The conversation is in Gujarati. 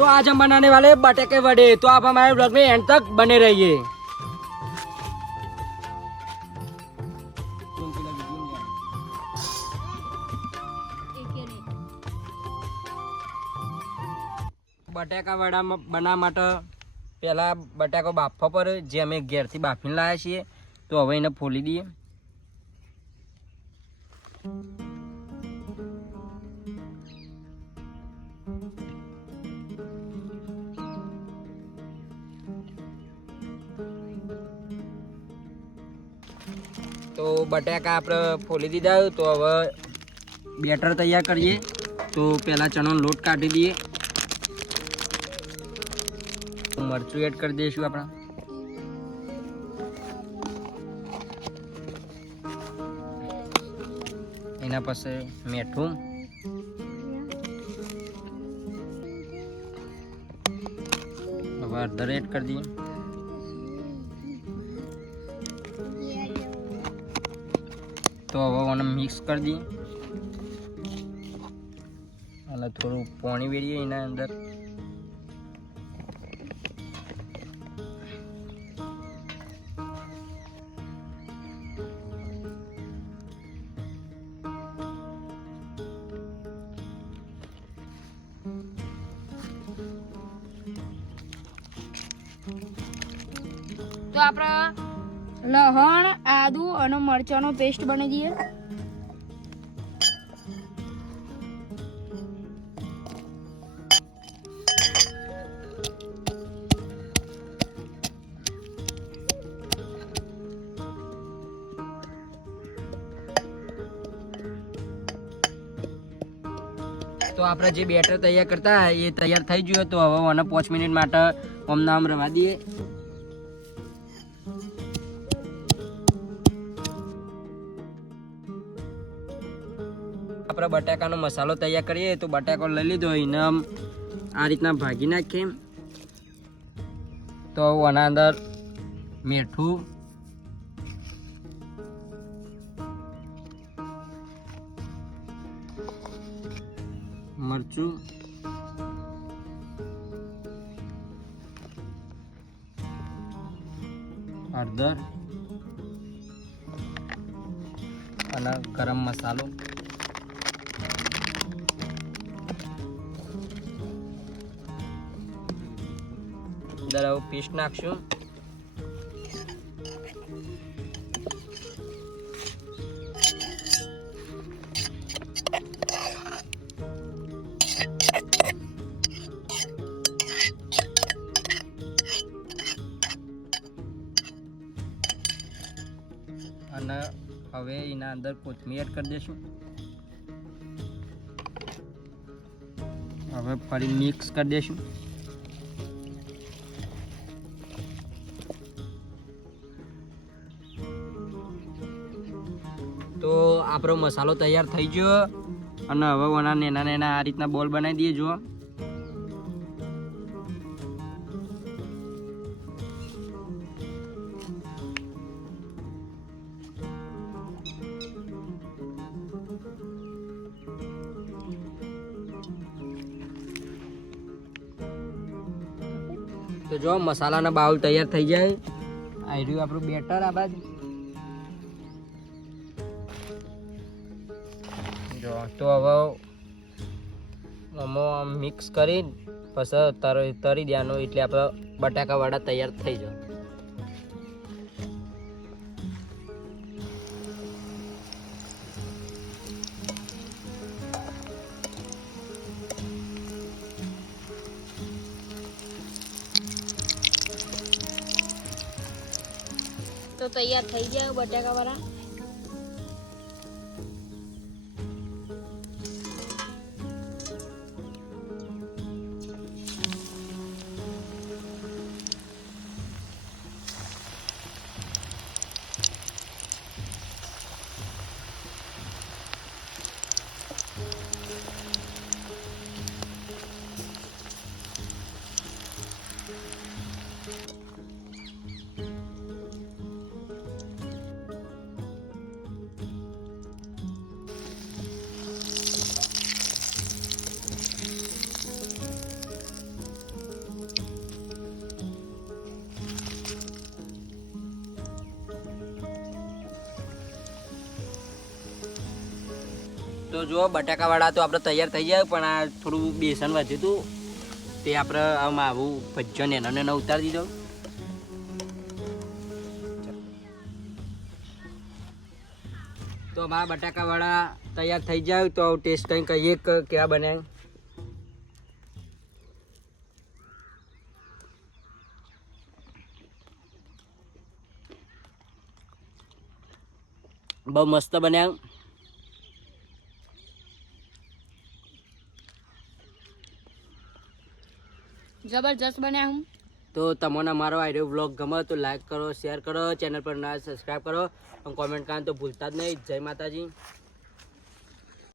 तो आज हम बनाने वाले बटे के वड़े। तो आप हमारे ब्लॉग में एंड तक बने रहिए। બટાકા વડા બનાવવા માટે પહેલા બટાકો બાફવા પર જે અમે ઘેરથી બાફીને લાવ્યા છીએ, તો હવે એને ફોલી દઈએ. તો બટાકા આપણે ફોલી દીધા. તો હવે બેટર તૈયાર કરીએ. તો પહેલાં ચણાનો લોટ કાઢી દઈએ. મરચું એડ કરી દઈશું આપણે. એના પછી મીઠું, હવે હળદર એડ કરી દઈએ. તો હવે એને મિક્સ કરી દઈએ અને થોડું પાણી વેરીએ એના અંદર. તો આપણે લસણ, આદુ અને મરચાંનો પેસ્ટ બનાવી દઈએ. તો આપણે જે બેટર તૈયાર કરતા એ તૈયાર થઈ ગયું. તો હવે મને 5 મિનિટ માટે આમ રવા દઈએ. આપણે બટાકાનો મસાલો તૈયાર કરીએ. તો બટાકો લઈ લીધો, એને આ રીતના ભાગી નાખીએ. તો આના અંદર મીઠું, મરચું, હળદર અને ગરમ મસાલો. અંદર આવું પેસ્ટ નાખશું. અને હવે એના અંદર કોથમીર એડ કરી દઈશું. હવે ફરી મિક્સ કરી દઈશું. તો આપણો મસાલો તૈયાર થઈ ગયો. અને હવે ઓના નાના આ રીતના બોલ બનાવી દઈએ. જુઓ, તો જો મસાલાના બાઉલ તૈયાર થઈ જાય. આ રહ્યું આપણું બેટર. આ બાજુ જો. તો હવે આમાં મિક્સ કરી પછી તરી દેવાનું, એટલે આપણે બટાકા વડા તૈયાર થઈ જાય. તો તૈયાર થઈ ગયા બટાકા વાળા. જો બટાકાવાળા તો આપણે તૈયાર થઈ જાય, પણ આ થોડું બેસન વધ્યું હતું તે આપણે આમાં આવું ભજ્જો નેનો ઉતારી દીધો. તો અમારા બટાકાવાળા તૈયાર થઈ જાય તો ટેસ્ટ કંઈ કહીએ કે કેવા બને. બહુ મસ્ત બન્યા. જબરજસ્ત બન્યા હું. તો તમને અમારો આઈડિયો વ્લોગ ગમે તો લાઈક કરો, શેર કરો, ચેનલ પર ના સબસ્ક્રાઈબ કરો અને કોમેન્ટ કરવાનું તો ભૂલતા જ નહીં. જય માતાજી.